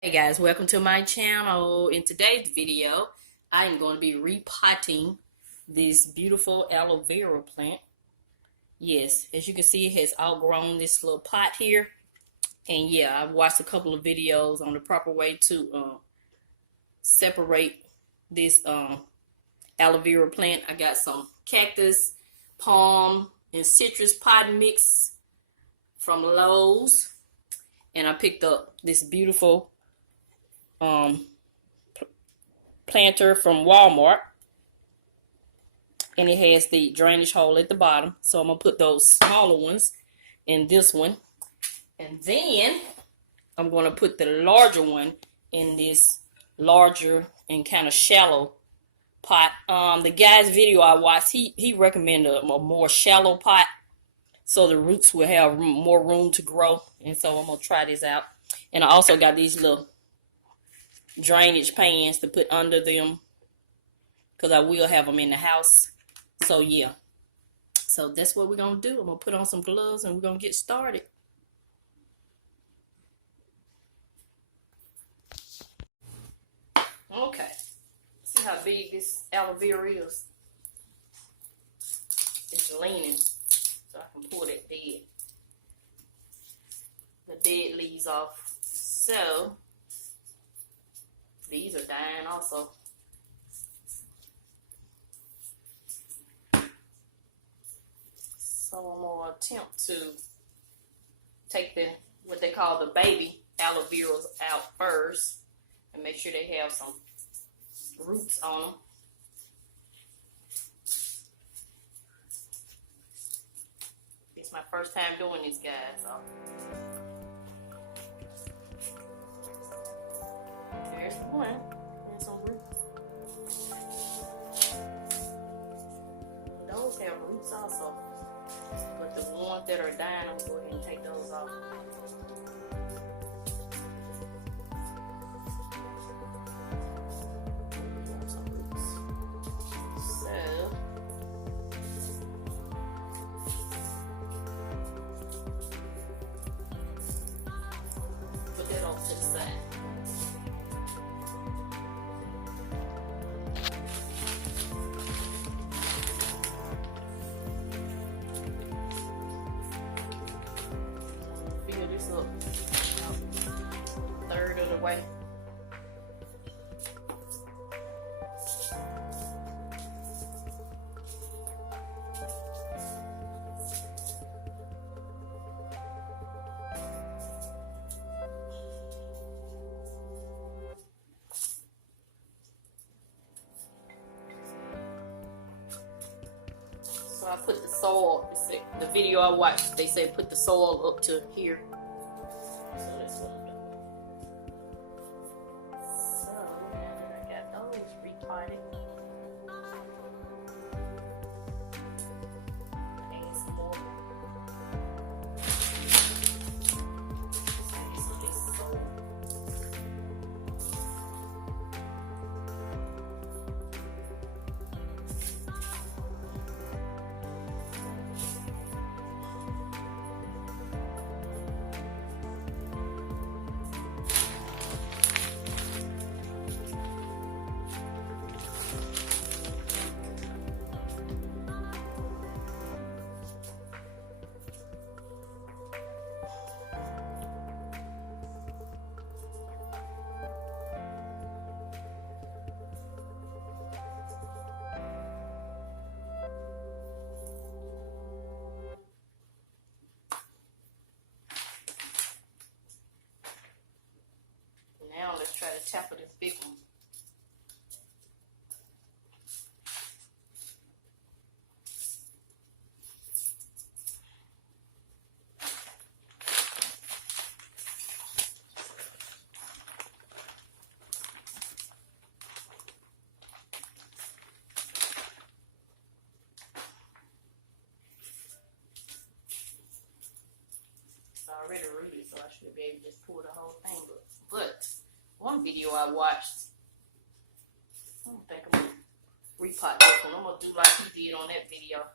Hey guys, welcome to my channel. In today's video, I am going to be repotting this beautiful aloe vera plant. Yes, as you can see, it has outgrown this little pot here. And yeah, I've watched a couple of videos on the proper way to separate this aloe vera plant. I got some cactus, palm, and citrus pot mix from Lowe's. And I picked up this beautiful planter from Walmart, and it has the drainage hole at the bottom, so I'm gonna put those smaller ones in this one, and then I'm gonna put the larger one in this larger and kind of shallow pot. The guy's video I watched, he recommended a more shallow pot so the roots will have more room to grow, and so I'm gonna try this out. And I also got these little drainage pans to put under them because I will have them in the house. So yeah, so that's what we're gonna do. I'm gonna put on some gloves and we're gonna get started. Okay, see how big this aloe vera is. It's leaning, so I can pull the dead leaves off. So these are dying also. So I'm gonna attempt to take what they call the baby aloe veras out first and make sure they have some roots on them. It's my first time doing this, guys. So there's one. There's some roots. Those have roots also. But the ones that are dying, I'm going to go ahead and take those off. Some roots. So put that off to the side. Third of the way. So I put the soil, the video I watched, they say put the soil up to here. So that's what I'm doing. So now that I got those repotted, add some more. Now let's try to tackle this big one. It's already rooted, so I should be able to just pull the whole thing up. But one video I watched, I don't think I'm gonna repot this one. I'm gonna do like he did on that video.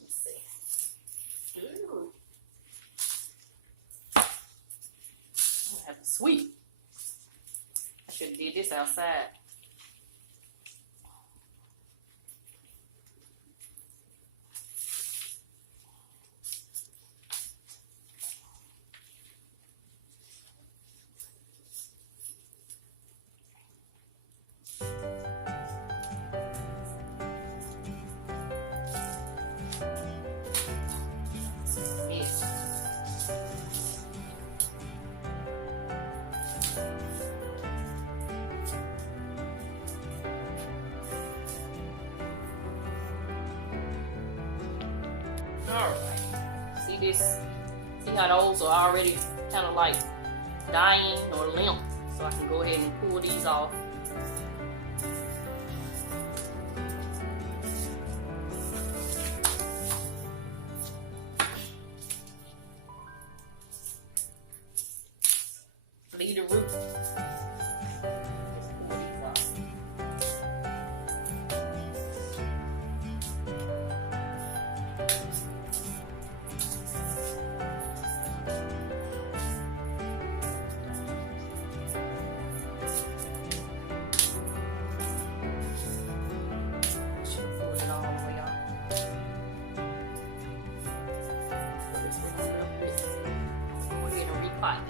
Let's see. Ooh. I'm gonna have to sweet. I should have did this outside. Alright, see this? See how those are already kind of like dying or limp? So I can go ahead and pull these off. Leave the root.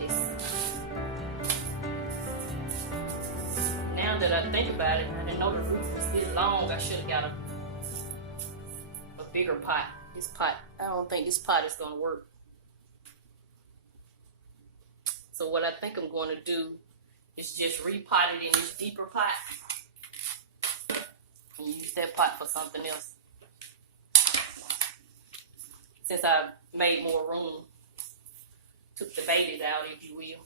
This. Now that I think about it, I didn't know the root was this long. I should have got a bigger pot. This pot, I don't think this pot is going to work. So what I think I'm going to do is just repot it in this deeper pot and use that pot for something else. Since I made more room, took the babies out, if you will.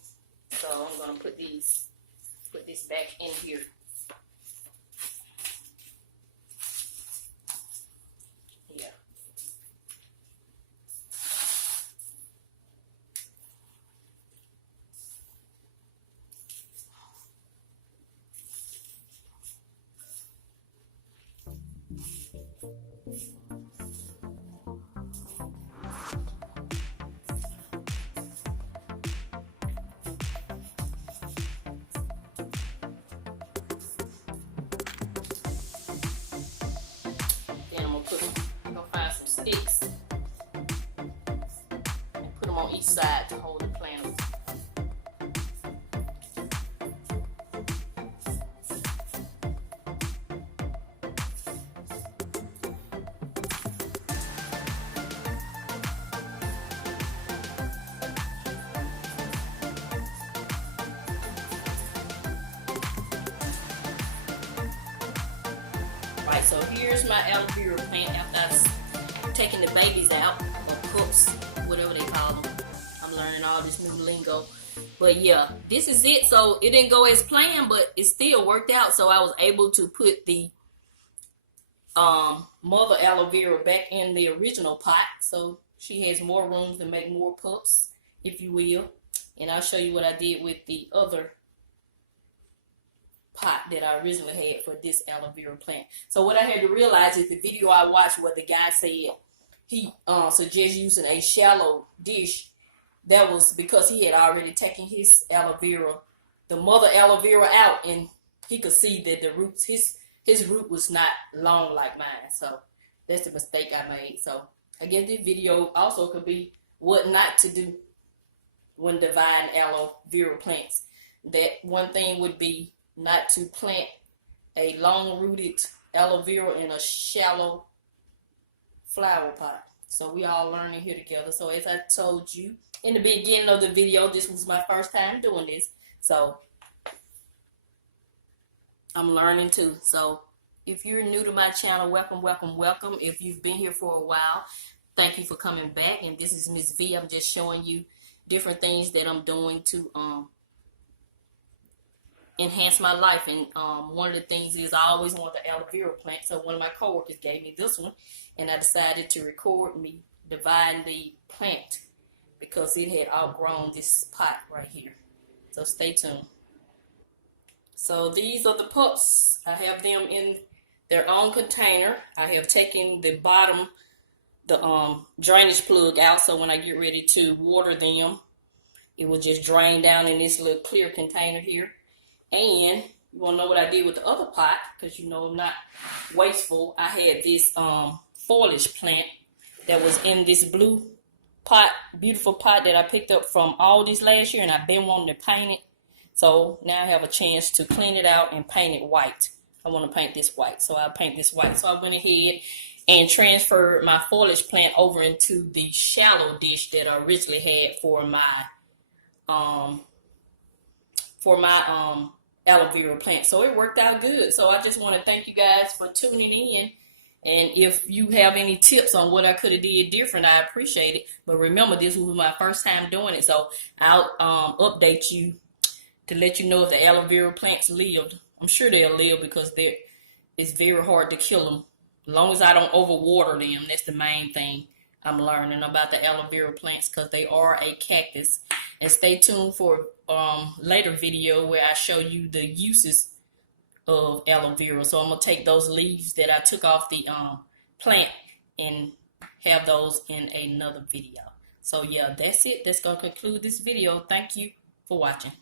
So I'm gonna put this back in here. Yeah. Sticks and put them on each side to hold the plant. Right, so here's my aloe vera plant after taking the babies out, or pups, whatever they call them. I'm learning all this new lingo. But yeah, this is it. So it didn't go as planned, but it still worked out. So I was able to put the mother aloe vera back in the original pot. So she has more room to make more pups, if you will. And I'll show you what I did with the other pot that I originally had for this aloe vera plant. So what I had to realize is the video I watched where the guy said he suggests using a shallow dish. That was because he had already taken his aloe vera, the mother aloe vera out, and he could see that the roots, his root was not long like mine. So that's the mistake I made. So I guess this video also could be what not to do when dividing aloe vera plants. That one thing would be not to plant a long-rooted aloe vera in a shallow flower pot. So we all learning here together. So as I told you in the beginning of the video, this was my first time doing this. So I'm learning too. So if you're new to my channel, welcome, welcome, welcome. If you've been here for a while, thank you for coming back. And this is Mrs Vee. I'm just showing you different things that I'm doing to enhance my life. And one of the things is I always want the aloe vera plant. So one of my coworkers gave me this one, and I decided to record me dividing the plant because it had outgrown this pot right here. So stay tuned. So these are the pups. I have them in their own container. I have taken the bottom, the drainage plug out, so when I get ready to water them, It will just drain down in this little clear container here. And you want to know what I did with the other pot, because you know I'm not wasteful. I had this foliage plant that was in this blue pot, beautiful pot that I picked up from Aldi's last year, and I've been wanting to paint it. So now I have a chance to clean it out and paint it white. I want to paint this white, so I'll paint this white. So I went ahead and transferred my foliage plant over into the shallow dish that I originally had for my aloe vera plant. So it worked out good. So I just want to thank you guys for tuning in. And if you have any tips on what I could have did different, I appreciate it. But remember, this was my first time doing it, so I'll update you to let you know if the aloe vera plants lived. I'm sure they'll live because it's very hard to kill them. As long as I don't overwater them, that's the main thing I'm learning about the aloe vera plants, because they are a cactus. And stay tuned for later video where I show you the uses of aloe vera. So I'm gonna take those leaves that I took off the plant and have those in another video. So yeah, that's it. That's gonna conclude this video. Thank you for watching.